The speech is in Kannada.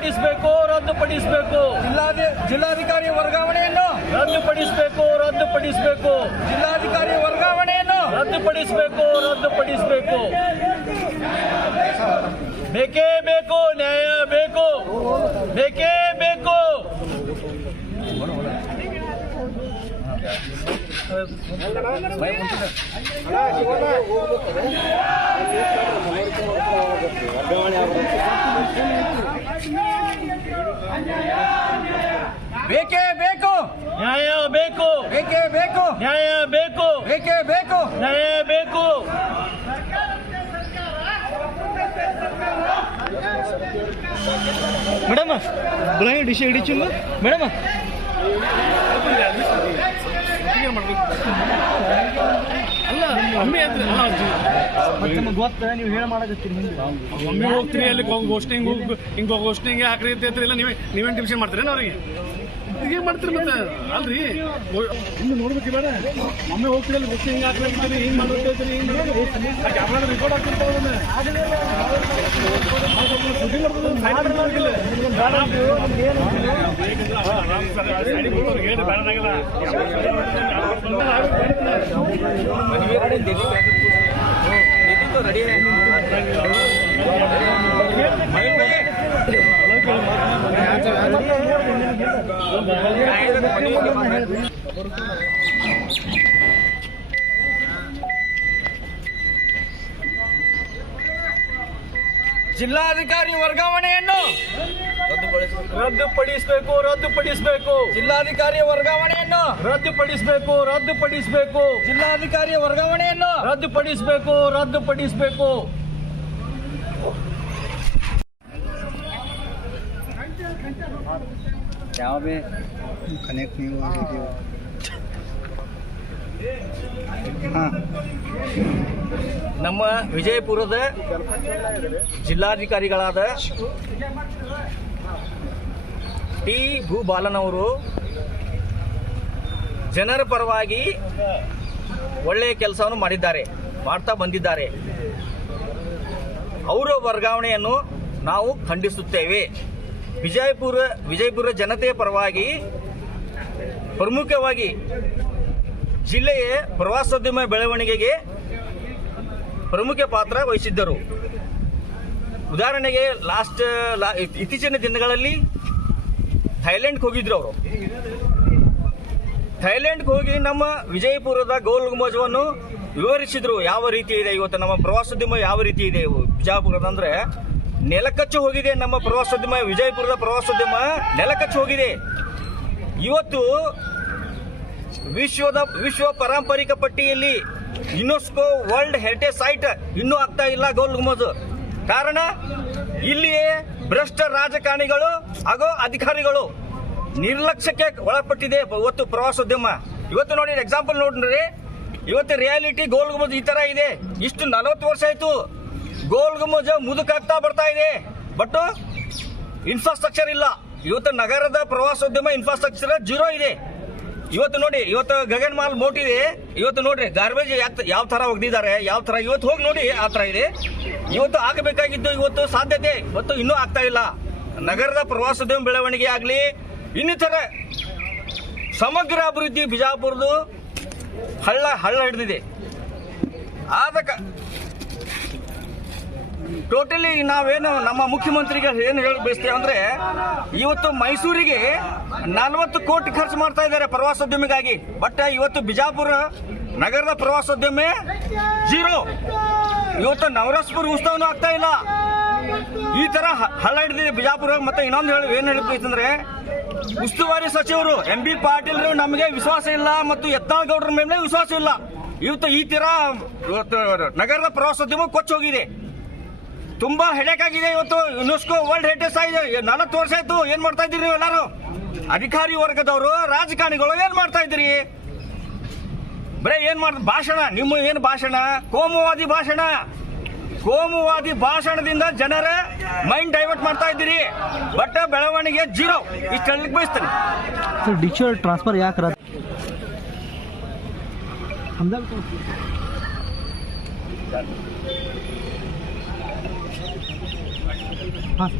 ರದ್ದುಪಡಿಸಬೇಕು ರದ್ದುಪಡಿಸಬೇಕು ಜಿಲ್ಲಾಧಿ ಜಿಲ್ಲಾಧಿಕಾರಿ ವರ್ಗಾವಣೆಯನ್ನು ರದ್ದುಪಡಿಸಬೇಕು ರದ್ದುಪಡಿಸಬೇಕು ಜಿಲ್ಲಾಧಿಕಾರಿ ವರ್ಗಾವಣೆಯನ್ನು ರದ್ದುಪಡಿಸಬೇಕು ರದ್ದುಪಡಿಸಬೇಕು ಬೇಕೇ ಬೇಕು ನ್ಯಾಯ ಬೇಕು. ಬೇಕೇ ಬೇಕು. ಬೇಕೇ ಬೇಕು. ನ್ಯಾಯ ಬೇಕು. ಬೇಕೇ ಬೇಕು. ನ್ಯಾಯ ಬೇಕು. ಬೇಕೇ ಬೇಕು. ನ್ಯಾಯ ಬೇಕು. ಮೇಡಮ್ ಬುಲಾಯಿ ಡಿಶ್ ಹಿಡಿಚು ಮೇಡಮ್. ಅಲ್ಲ ಒಮ್ಮೆ ನಮಗೆ ಗೊತ್ತ ನೀವು ಹೇಳ ಮಾಡಕತ್ತೀರಿ ಒಮ್ಮೆ ಹೋಗ್ತೀರಿ ಅಲ್ಲಿ ಗೋಷ್ಠಿ ಹಿಂಗ್ ಹೋಗ್ ಹಿಂಗೆ ಹಾಕ್ರಿ ಅಂತ ಹೇಳ್ತೀರಿ, ಇಲ್ಲ ನೀವೇ ನೀವೇನು ಮಾಡ್ತೀರೇನು ಅವ್ರಿಗೆ? ಈಗ ಮಾಡ್ತೀರಿ ಮತ್ತೆ? ಅಲ್ರಿ? ಇನ್ನು ನೋಡ್ಬೇಕು ಬೇಡ ಒಮ್ಮೆ ಹೋಗ್ತೀರಿ ಅಲ್ಲಿ ಗೋಷ್ಠಿ ಹಿಂಗೆ ಹಾಕ್ರಿ ಅಂತೀರಿ ಹಿಂಗ್ ಮಾಡ್ಬೇಕು ಹೇಳ್ತೀರಿ ಹಿಂಗ್ ಮಾಡ್ಬೇಕು ಆ ಕ್ಯಾಮ್ರಾ ರೆಕಾರ್ಡ್ ಆಗ್ತಿರ್ತಾವ ಅದನ್ನ. ಜಿಲ್ಲಾಧಿಕಾರಿ ವರ್ಗಾವಣೆಯನ್ನು ರದ್ದುಪಡಿಸಬೇಕು ರದ್ದುಪಡಿಸಬೇಕು. ಜಿಲ್ಲಾಧಿಕಾರಿ ವರ್ಗಾವಣೆಯನ್ನು ರದ್ದುಪಡಿಸಬೇಕು ರದ್ದುಪಡಿಸಬೇಕು. ಜಿಲ್ಲಾಧಿಕಾರಿ ವರ್ಗಾವಣೆಯನ್ನು ರದ್ದುಪಡಿಸಬೇಕು ರದ್ದುಪಡಿಸಬೇಕು. ಯಾವೇ ಕನೆಕ್ಟ್ ನಮ್ಮ ವಿಜಯಪುರದ ಜಿಲ್ಲಾಧಿಕಾರಿಗಳಾದ ಟಿ. ಭೂಬಾಲನವರು ಜನರ ಪರವಾಗಿ ಒಳ್ಳೆಯ ಕೆಲಸವನ್ನು ಮಾಡಿದ್ದಾರೆ, ಮಾಡ್ತಾ ಬಂದಿದ್ದಾರೆ. ಅವರ ವರ್ಗಾವಣೆಯನ್ನು ನಾವು ಖಂಡಿಸುತ್ತೇವೆ. ವಿಜಯಪುರ ವಿಜಯಪುರ ಜನತೆಯ ಪರವಾಗಿ ಪ್ರಮುಖವಾಗಿ ಜಿಲ್ಲೆಯ ಪ್ರವಾಸೋದ್ಯಮ ಬೆಳವಣಿಗೆಗೆ ಪ್ರಮುಖ ಪಾತ್ರ ವಹಿಸಿದ್ದರು. ಉದಾಹರಣೆಗೆ ಲಾಸ್ಟ್ ಇತ್ತೀಚಿನ ದಿನಗಳಲ್ಲಿ ಥೈಲ್ಯಾಂಡ್ಗೆ ಹೋಗಿದ್ರು ಅವರು. ಥೈಲ್ಯಾಂಡ್ಗೆ ಹೋಗಿ ನಮ್ಮ ವಿಜಯಪುರದ ಗೋಲ್ ಗುಂಬಜವನ್ನು ವಿವರಿಸಿದ್ರು ಯಾವ ರೀತಿ ಇದೆ ಇವತ್ತು ನಮ್ಮ ಪ್ರವಾಸೋದ್ಯಮ ಯಾವ ರೀತಿ ಇದೆ ಬಿಜಾಪುರದ ಅಂದ್ರೆ ನೆಲಕಚ್ಚು ಹೋಗಿದೆ ನಮ್ಮ ಪ್ರವಾಸೋದ್ಯಮ, ವಿಜಯಪುರದ ಪ್ರವಾಸೋದ್ಯಮ ನೆಲಕಚ್ಚು ಹೋಗಿದೆ. ಇವತ್ತು ವಿಶ್ವದ, ವಿಶ್ವ ಪಾರಂಪರಿಕ ಪಟ್ಟಿಯಲ್ಲಿ ಯುನೆಸ್ಕೋ ವರ್ಲ್ಡ್ ಹೆರಿಟೇಜ್ ಸೈಟ್ ಇನ್ನೂ ಆಗ್ತಾ ಇಲ್ಲ ಗೋಲ್ ಗುಮ್ಮಜ್. ಕಾರಣ, ಇಲ್ಲಿಯೇ ಭ್ರಷ್ಟ ರಾಜಕಾರಣಿಗಳು ಹಾಗೂ ಅಧಿಕಾರಿಗಳು ನಿರ್ಲಕ್ಷ್ಯಕ್ಕೆ ಒಳಪಟ್ಟಿದೆ ಇವತ್ತು ಪ್ರವಾಸೋದ್ಯಮ. ಇವತ್ತು ನೋಡಿ ಎಕ್ಸಾಂಪಲ್ ನೋಡ್ರಿ. ಇವತ್ತು ರಿಯಾಲಿಟಿ ಗೋಲ್ ಗುಂಬಜ್ ಈ ತರ ಇದೆ. ಇಷ್ಟು ನಲವತ್ತು ವರ್ಷ ಆಯ್ತು. ಗೋಲ್ ಗುಮ್ಮಜ ಮುದುಕಾಗ್ತಾ ಬರ್ತಾ ಇದೆ. ಬಟ್ ಇನ್ಫ್ರಾಸ್ಟ್ರಕ್ಚರ್ ಇಲ್ಲ. ಇವತ್ತು ನಗರದ ಪ್ರವಾಸೋದ್ಯಮ ಇನ್ಫ್ರಾಸ್ಟ್ರಕ್ಚರ್ ಜೀರೋ ಇದೆ. ಇವತ್ತು ನೋಡಿ, ಇವತ್ತು ಗಗನ್ ಮಾಲ್ ಮೋಟ್ ಇದೆ. ಇವತ್ತು ನೋಡ್ರಿ ಗಾರ್ಬೇಜ್ ಯಾವ ತರ ಒಗ್ದಿದ್ದಾರೆ, ಯಾವ ತರ ಇವತ್ತು ಹೋಗಿ ನೋಡಿ ಆ ತರ ಇದೆ. ಇವತ್ತು ಆಗಬೇಕಾಗಿದ್ದು ಇವತ್ತು ಸಾಧ್ಯತೆ ಇವತ್ತು ಇನ್ನೂ ಆಗ್ತಾ ಇಲ್ಲ. ನಗರದ ಪ್ರವಾಸೋದ್ಯಮ ಬೆಳವಣಿಗೆ ಆಗಲಿ, ಇನ್ನಿತರ ಸಮಗ್ರ ಅಭಿವೃದ್ಧಿ ಬಿಜಾಪುರದು ಹಳ್ಳ ಹಳ್ಳ ಹಿಡಿದಿದೆ. ಆದ ಟೋಟಲಿ ನಾವೇನು ನಮ್ಮ ಮುಖ್ಯಮಂತ್ರಿಗೆ ಏನು ಹೇಳಿ ಬಯಸ್ತೇವೆ ಅಂದ್ರೆ ಇವತ್ತು ಮೈಸೂರಿಗೆ ನಲವತ್ತು ಕೋಟಿ ಖರ್ಚು ಮಾಡ್ತಾ ಇದ್ದಾರೆ ಪ್ರವಾಸೋದ್ಯಮಿಗಾಗಿ. ಬಟ್ ಇವತ್ತು ಬಿಜಾಪುರ ನಗರದ ಪ್ರವಾಸೋದ್ಯಮ ಜೀರೋ. ಇವತ್ತು ನವರಸ್ಪುರ ಉತ್ಸವನೂ ಆಗ್ತಾ ಇಲ್ಲ. ಈ ತರ ಹಳ್ಳ ಹಿಡಿದಿದೆ ಬಿಜಾಪುರ. ಮತ್ತೆ ಇನ್ನೊಂದು ಹೇಳಿ, ಏನ್ ಹೇಳಬೇಕಂದ್ರೆ ಉಸ್ತುವಾರಿ ಸಚಿವರು ಎಂ ಬಿ ಪಾಟೀಲ್ ನಮಗೆ ವಿಶ್ವಾಸ ಇಲ್ಲ ಮತ್ತು ಯತ್ನಾಳ್ ಮೇಲೆ ವಿಶ್ವಾಸ ಇಲ್ಲ. ಇವತ್ತು ಈ ತರ ನಗರದ ಪ್ರವಾಸೋದ್ಯಮ ಕೊಚ್ಚೋಗಿದೆ. ತುಂಬಾ ಹೆಡೇಕ್ ಆಗಿದೆ ಇವತ್ತು. ಯುನೆಸ್ಕೋ ವರ್ಲ್ಡ್ ಹೆರಿಟೇಜ್ ಆಗಿದೆ ನಲವತ್ತು ವರ್ಷ ಆಯ್ತು. ಏನ್ ಮಾಡ್ತಾ ಇದ್ದೀರಿ ನೀವು ಎಲ್ಲಾರು? ಅಧಿಕಾರಿ ವರ್ಗದವರು ರಾಜಕಾರಣಿಗಳು ಏನ್ ಮಾಡ್ತಾ ಇದ್ದೀರಿ? ಬರೇ ಏನ್ ಮಾಡ್ ಭಾಷಣ ನಿಮ್ಮ ಏನ್ ಭಾಷಣ? ಕೋಮುವಾದಿ ಭಾಷಣ. ಕೋಮುವಾದಿ ಭಾಷಣದಿಂದ ಜನರ ಮೈಂಡ್ ಡೈವರ್ಟ್ ಮಾಡ್ತಾ ಇದ್ದೀರಿ. ಬಟ್ ಬೆಳವಣಿಗೆ ಜೀರೋ ಇಷ್ಟು ಹೇಳಲಿಕ್ಕೆ ಬಯಸ್ತೀನಿ. ಸರ್ ಡಿಜಿಟಲ್ ಟ್ರಾನ್ಸ್ಫರ್ ಯಾಕೆ ರದ್ದು ಹಾಂ